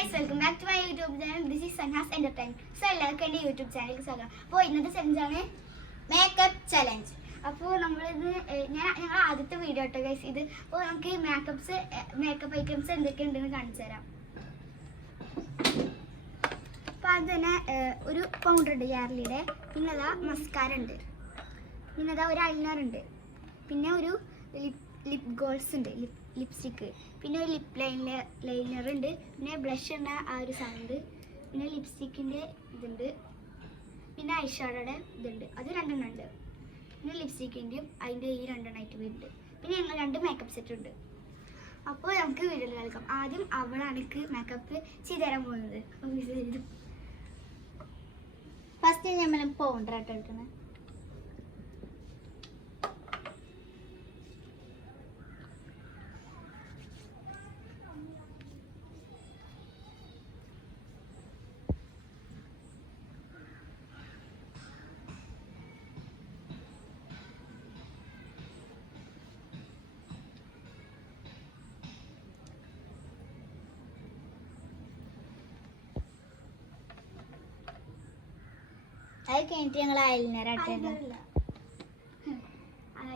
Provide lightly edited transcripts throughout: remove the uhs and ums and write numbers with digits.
guys, welcome back to my YouTube channel. This is Sanhas Entertainment. So എല്ലാവർക്കും എൻ്റെ YouTube ചാനലിലേക്ക് സ്വാഗതം. അപ്പോൾ ഇന്നത്തെ ചലഞ്ചാണ് മേക്കപ്പ് ചലഞ്ച്. അപ്പോൾ നമ്മളിത് ഞങ്ങൾ ആദ്യത്തെ വീഡിയോ കേട്ടോ ഗൈസ് ഇത്. അപ്പോൾ നമുക്ക് മേക്കപ്പ് ഐറ്റംസ് എന്തൊക്കെയുണ്ടെന്ന് കാണിച്ചു തരാം. അപ്പോൾ അത് തന്നെ ഒരു പൗഡർ ഉണ്ട് യാർലിയുടെ, പിന്നെ അതാ മസ്കാര ഉണ്ട്, പിന്നെ അതാ ഒരു ഐലൈനർ ഉണ്ട്, പിന്നെ ഒരു ലിപ് ഗോൾസ് ഉണ്ട്, ലിപ്സ്റ്റിക്ക്, പിന്നെ ഒരു ലിപ് ലൈനർ ഉണ്ട്, പിന്നെ ബ്ലഷ് ഉണ്ട് ആ ഒരു സൗണ്ട്, പിന്നെ ലിപ്സ്റ്റിക്കിൻ്റെ ഇതുണ്ട്, പിന്നെ ഐഷാഡോയുടെ ഇതുണ്ട്, അത് രണ്ടെണ്ണം ഉണ്ട്, പിന്നെ ലിപ്സ്റ്റിക്കിൻ്റെയും അതിൻ്റെ ഈ രണ്ടെണ്ണമായിട്ട് വരുന്നുണ്ട്, പിന്നെ ഞങ്ങൾ 2 മേക്കപ്പ് സെറ്റ് ഉണ്ട്. അപ്പോൾ നമുക്ക് വീഡിയോയിൽ കേൾക്കാം. ആദ്യം അവളാണ് എനിക്ക് മേക്കപ്പ് ചെയ്ത് തരാൻ പോകുന്നത്. ഫസ്റ്റ് നമ്മൾ പൗഡർ ആയിട്ട് എടുക്കുന്നത്. അത് കഴിഞ്ഞിട്ട് ഞങ്ങൾ ഐലൈനർ ആയിട്ടില്ല,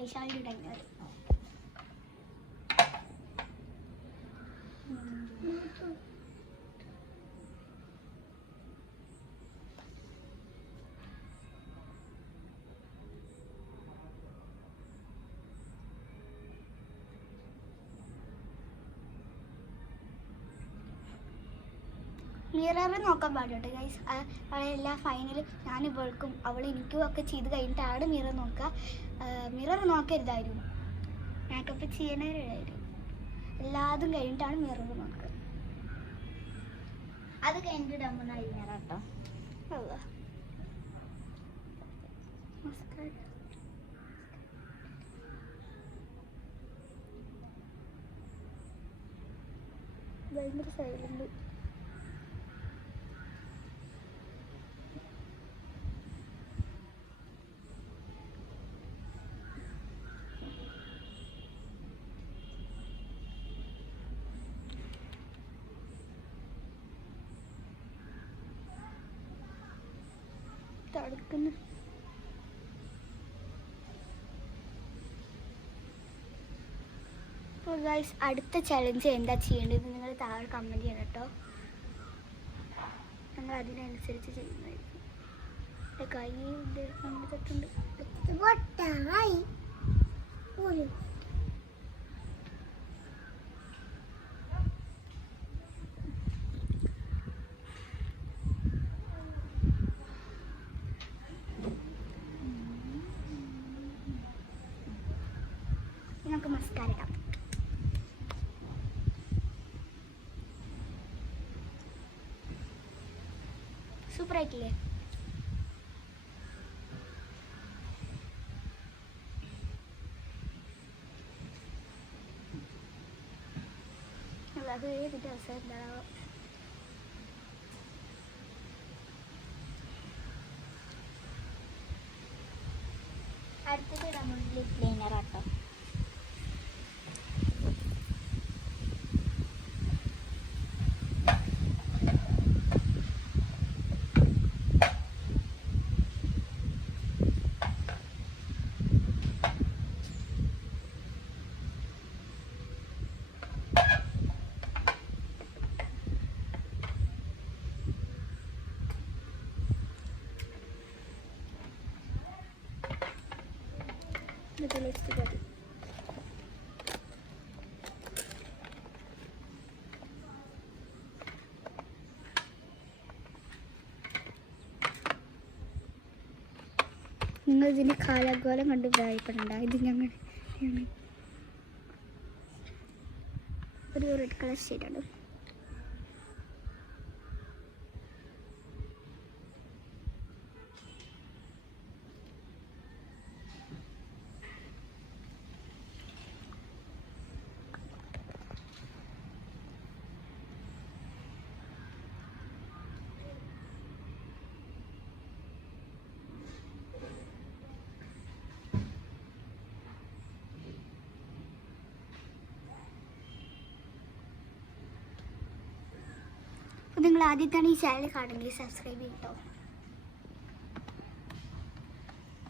ഐഷാഡിൻ്റെ ഐലൈനർ. മിറർ നോക്കാൻ പാടില്ല ഗൈസ്. അവളെല്ലാ ഫൈനൽ ഞാൻ ഇവൾക്കും അവൾ എനിക്കും ഒക്കെ ചെയ്ത് കഴിഞ്ഞിട്ടാണ് മിറർ നോക്കുക. മിറർ നോക്കരുതായിരുന്നു, മേക്കപ്പ് ചെയ്യണവരായിരുന്നു. എല്ലാതും കഴിഞ്ഞിട്ടാണ് മിറർ നോക്കുക. അത് കഴിഞ്ഞിട്ട് നമ്മൾ ഐലൈനർ കേട്ടോ. ഭയങ്കര സൈലന്റ്. തടുക്കുന്നു. അപ്പോൾ ഗൈസ് അടുത്ത ചലഞ്ച് എന്താ ചെയ്യേണ്ടത് നിങ്ങൾ താഴെ കമൻറ്റ് ചെയ്യണം കേട്ടോ. ഞങ്ങൾ അതിനനുസരിച്ച് ചെയ്യുന്നതായിരിക്കും. എൻ്റെ കൈ തൊട്ടുണ്ട്. നമുക്ക് മസ്കാര ഇടാം. സൂപ്പർ ആയിട്ടില്ലേ? അത് ഏതിൻ്റെ അവസരം എന്താണോ. അടുത്തത് നമ്മൾ ലിപ് ലൈനർ ആട്ടോ. ലിപ്സ്റ്റിക് മതി. നിങ്ങൾ ഇതിൻ്റെ കാലാകാലം കണ്ട് ഭയപ്പെടണ്ട. ഇത് ഞങ്ങൾ ഒരു റെഡ് കളർ ഷെയ്ഡാണ്. നിങ്ങൾ ആദ്യത്താണ് ഈ ചാനൽ കാണുമെങ്കിൽ സബ്സ്ക്രൈബ് ചെയ്യട്ടോ.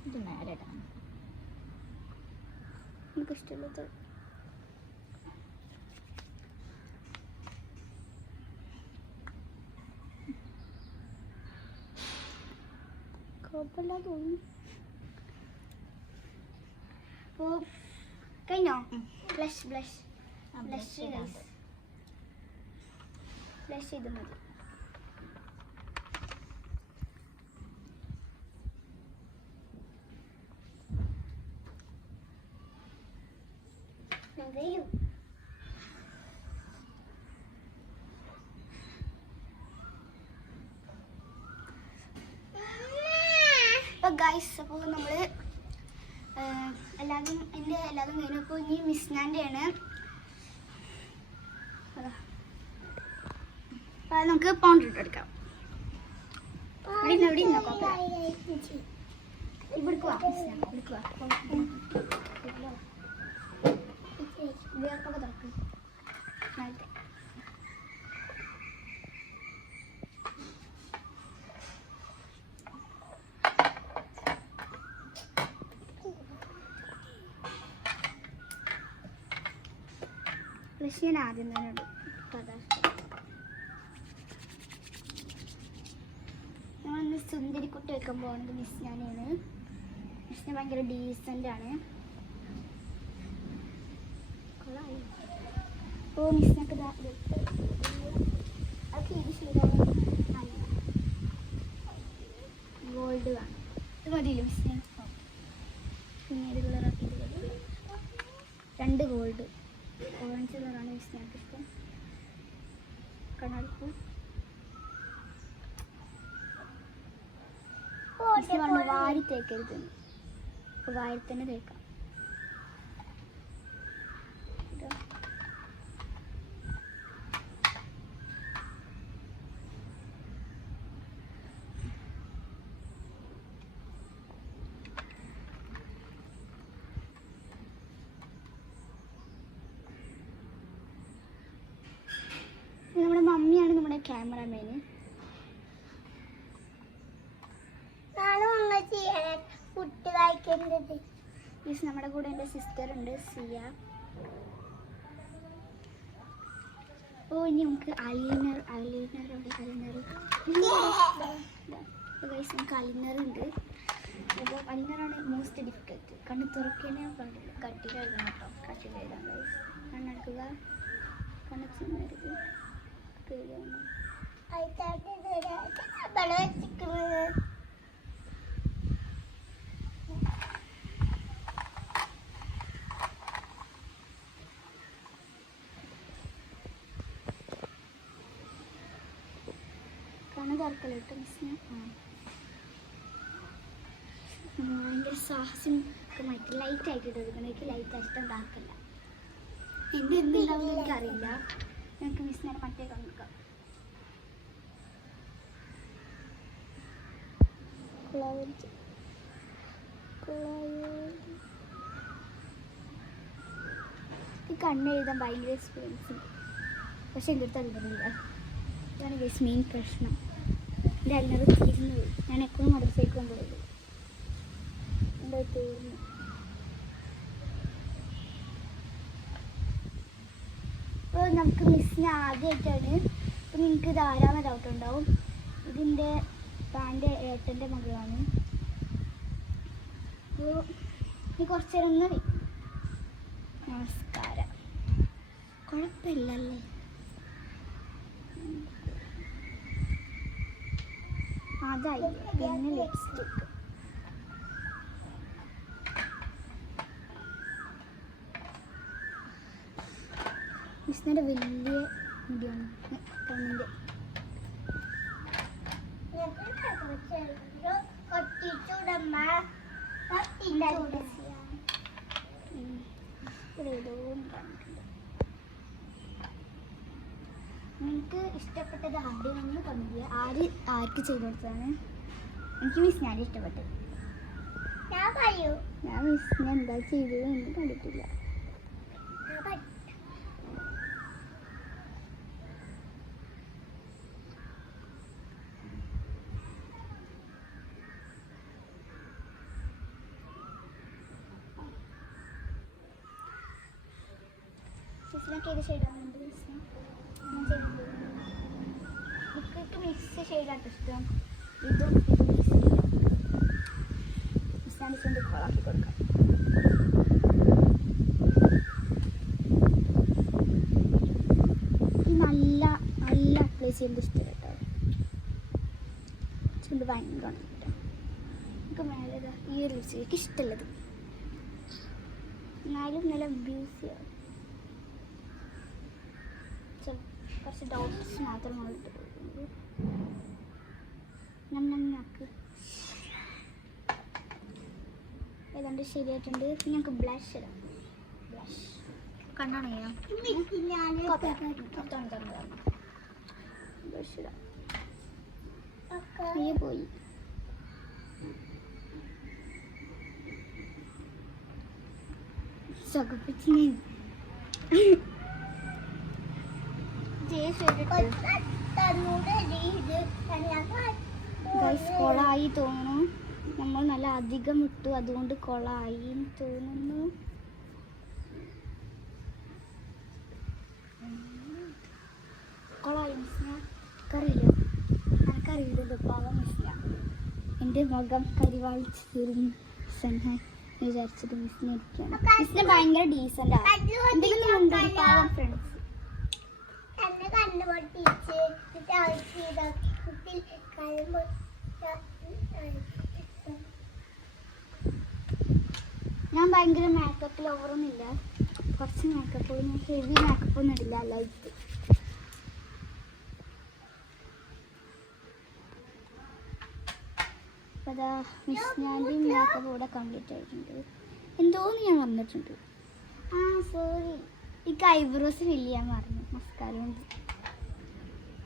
ഇത് നേരെ ഇടാം. നമുക്ക് ഇഷ്ടമുള്ളത് കുഴപ്പമില്ല തോന്നുന്നു. അപ്പോൾ കഴിഞ്ഞോ? ബ്ലഷ് ബ്ലഷ് ബ്ലഷ് ബ്ലഷ് ചെയ്ത് മതി. അപ്പോൾ ഗൈസ്, അപ്പോൾ നമ്മൾ എല്ലാതും കഴിഞ്ഞു. അപ്പോൾ ഇനി മിസ്നാൻ്റെയാണ്. അപ്പോൾ നമുക്ക് പൗണ്ടർ ഇട്ടെടുക്കാം. ഇവിടെ വേർപ്പൊക്കെ തുറക്കും. ബ്ലഷ് ഞാൻ ആദ്യം തന്നെ ഇടും. ഞങ്ങളൊന്ന് സുന്ദരിക്കുട്ടി വെക്കാൻ പോകുന്നത് മിസ്നാനാണ്. മിസ്ന ഭയങ്കര ഡീസൻ്റ് ആണ്. അപ്പോൾ മിസ്നൊക്കെ ഗോൾഡ് വേണം. ഇത് മതിയില്ല മിസ്ന? പിന്നീട് കളറാക്കിയത് 2 ഗോൾഡ്. ഓറഞ്ച് കളറാണ് മിസ്നക്ക് ഇഷ്ടം. കണ്ണാടിപ്പൂ വാരി തേക്കരുത്. അപ്പോൾ വാരി തന്നെ തേക്കാം. നമ്മുടെ മമ്മിയാണ് നമ്മുടെ ക്യാമറമാന്. നമ്മുടെ കൂടെ എൻ്റെ സിസ്റ്റർ ഉണ്ട്, സിയ. ഓ ഇനി നമുക്ക് ഐലൈനർ നമുക്ക് ഐലൈനർ ഉണ്ട്. അപ്പോൾ ഐലൈനറാണ് മോസ്റ്റ് ഡിഫിക്കൽട്ട്. കണ്ണ് തുറക്കാനേ പാടില്ല. കട്ടിൽ എഴുതണം കേട്ടോ. കട്ടിൽ എഴുതാൻ കണ്ണെടുക്കുക. കണ്ണ് ചിന്നരുത്. കണ്ണ് തുറക്കല്ലോട്ടോ മിസ്സിന്. ഭയങ്കര സാഹസം ഒക്കെ മാറ്റി ലൈറ്റ് ആയിട്ട് എടുക്കണം. എനിക്ക് ലൈറ്റ് ഇഷ്ടം താക്കല്ല. എൻ്റെ എന്തുണ്ടാവും എനിക്കറിയില്ല. ഞങ്ങൾക്ക് മിസ്സിനെ മറ്റേ കണ്ടെടുക്കാം. ഈ കണ്ണ് എഴുതാൻ ഭയങ്കര എക്സ്പീരിയൻസ് ഉണ്ട്. പക്ഷെ എൻ്റെ അടുത്ത് എഴുതുന്നില്ല. ഇതാണ് ഗൈസ് മെയിൻ പ്രശ്നം. എൻ്റെ അല്ലറ തീർന്നു പോയി. ഞാൻ എപ്പോഴും മദ്രസയ്ക്ക് കൊണ്ടുപോയി. എൻ്റെ തീർന്നു. അപ്പോൾ നമുക്ക് മിസ്സിന് ആദ്യമായിട്ടാണ്. അപ്പോൾ നിങ്ങൾക്ക് ഇത് ആരാന്ന ഡൗട്ട് ഉണ്ടാവും. ഇതിൻ്റെ പാൻ്റെ ഏട്ടൻ്റെ മകളാണ്. അപ്പോൾ ഇനി കുറച്ച് നേരം ഒന്ന് നമസ്കാരം. കുഴപ്പമില്ലല്ലേ? അതായി. പിന്നെ ലിപ്സ്റ്റിക്ക്. മിസ്സിൻ്റെ വലിയ മുടിയാണ് കണ്ണിൻ്റെ. നിങ്ങൾക്ക് ഇഷ്ടപ്പെട്ടത് ആദ്യം കമന്റ് ചെയ്യുക. ആർക്ക് ചെയ്ത് കൊടുത്തതാണ്? എനിക്ക് മിസ്സിനെ ഇഷ്ടപ്പെട്ടത്. ഞാൻ മിസ്സിനെ എന്താ ചെയ്തത് എന്ന് കണ്ടിട്ടില്ല. മിസ്സിനൊക്കെ ഏത് ഷെയ്ഡാണ് മിസ്സിന് ബുക്കിട്ട് മിക്സ് ഷെയ്ഡായിട്ട് ഇഷ്ടം ഇതും മിക്സ് ചെയ്യാം മിസ്സിനാണ് കൊണ്ട് കോളാക്കി കൊടുക്കാം നല്ല നല്ല അപ്ലൈ ചെയ്യുന്നത് ഇഷ്ടം കേട്ടോ ചുണ്ട് ഭയങ്കര കേട്ടോ നമുക്ക് മേലെ ഈ ഒരു ലിപ്സ്റ്റിക്ക് ഇഷ്ടമുള്ളത് എന്നാലും നല്ല ബ്യൂസിയാണ് കുറച്ച് ഡോട്ട്സ് മാത്രം ഇട്ട് കൊടുക്കുന്നത് നന്നാക്ക് ഏതാണ്ട് ശരിയായിട്ടുണ്ട് പിന്നെ ഞങ്ങൾക്ക് ബ്ലഷ് ഇടാം ബ്ലഷ് കണ്ണാണോ ബ്ലഷ് ഇടാം അയ്യോ പോയി സുഖപ്പിച്ച് കൊളായി തോന്നുന്നു നമ്മൾ നല്ല അധികം ഇട്ടു അതുകൊണ്ട് കൊളായി തോന്നുന്നു കൊളായി മിസ്സിനറിയില്ല എനിക്കറിയില്ലല്ലോ പാവം മിസ്സിന എൻ്റെ മുഖം കരിവാളിച്ച് തീർന്നു സൻഹായ് വിചാരിച്ചത് മിസ്സിനെ ഇരിക്കുകയാണ് മിസ്സിന് ഭയങ്കര ഡീസൻ്റ് ആണ് എന്തെങ്കിലും ഉണ്ടോ പാവം ഫ്രണ്ട്സ് ഞാൻ ഭയങ്കര മേക്കപ്പിൽ ഓവറൊന്നുമില്ല കുറച്ച് മേക്കപ്പ് ഞാൻ ഹെവി മേക്കപ്പ് ഒന്നും ഇടില്ല ലൈറ്റ് അപ്പോൾ അതാ മിസ്നാൻ്റെ മേക്കപ്പ് ഇവിടെ കംപ്ലീറ്റ് ആയിട്ടുണ്ട് എന്തോന്ന് ഞാൻ വന്നിട്ടുണ്ട് ആ സോറി എനിക്ക് ഐബ്രോസ് ഫില്ല് ചെയ്യാൻ പറഞ്ഞു മസ്കാര കൊണ്ട്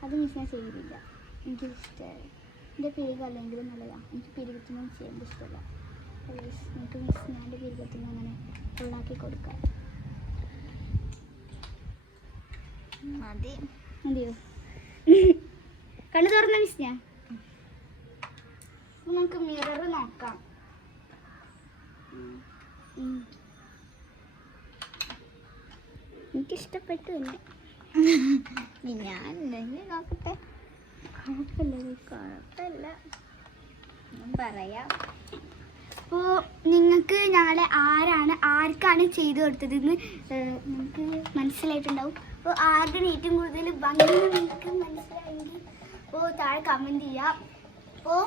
അത് മിസ് ഞാൻ ചെയ്തില്ല എനിക്കിഷ്ടമായി എൻ്റെ പിരിക അല്ലെങ്കിലും നല്ലതാണ് എനിക്ക് പിരികത്തൊന്നും ചെയ്യാൻ ഇഷ്ടമല്ല എനിക്ക് മിസ് ഞാൻ എൻ്റെ പിരികത്തൊന്നും അങ്ങനെ ഫുള്ളാക്കി കൊടുക്കാം മതി മതിയോ കണ്ണു തുറന്ന മിസ് ഞാൻ നമുക്ക് മിറർ നോക്കാം എനിക്കിഷ്ടപ്പെട്ടു തന്നെ ഞാൻ എന്തെങ്കിലും നോക്കട്ടെ കുഴപ്പമില്ല ഞാൻ പറയാം അപ്പോൾ നിങ്ങൾക്ക് ഞങ്ങളെ ആർക്കാണ് ചെയ്തു കൊടുത്തതെന്ന് നിങ്ങൾക്ക് മനസ്സിലായിട്ടുണ്ടാവും അപ്പോൾ ആരുടെ ഏറ്റവും കൂടുതൽ ഭംഗി നിങ്ങൾക്ക് മനസ്സിലായെങ്കിൽ അപ്പോൾ താഴെ കമൻറ്റ് ചെയ്യാം അപ്പോൾ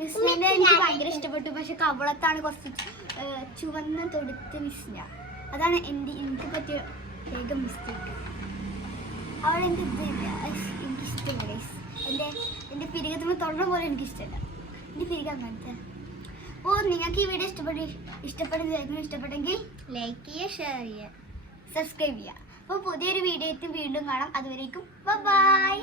മിസ്സിനെ എനിക്ക് ഭയങ്കര ഇഷ്ടപ്പെട്ടു പക്ഷെ കവളത്താണ് കുറച്ച് ചുവന്ന തൊടുത്ത് മിസ്സിന അതാണ് എനിക്ക് പറ്റിയ വേഗം മിസ്റ്റേക്ക് അവിടെ എൻ്റെ ഇതില്ല എനിക്കിഷ്ടമില്ല എൻ്റെ പിരികത്തുമ്പോൾ തൊടുന്ന പോലെ എനിക്കിഷ്ടമല്ല എൻ്റെ പിരിക അങ്ങനത്തെ അപ്പോൾ നിങ്ങൾക്ക് ഈ വീഡിയോ ഇഷ്ടപ്പെട്ടെങ്കിൽ ലൈക്ക് ചെയ്യുക ഷെയർ ചെയ്യുക സബ്സ്ക്രൈബ് ചെയ്യുക അപ്പോൾ പുതിയൊരു വീഡിയോ ആയിട്ട് വീണ്ടും കാണാം അതുവരേക്കും ബൈ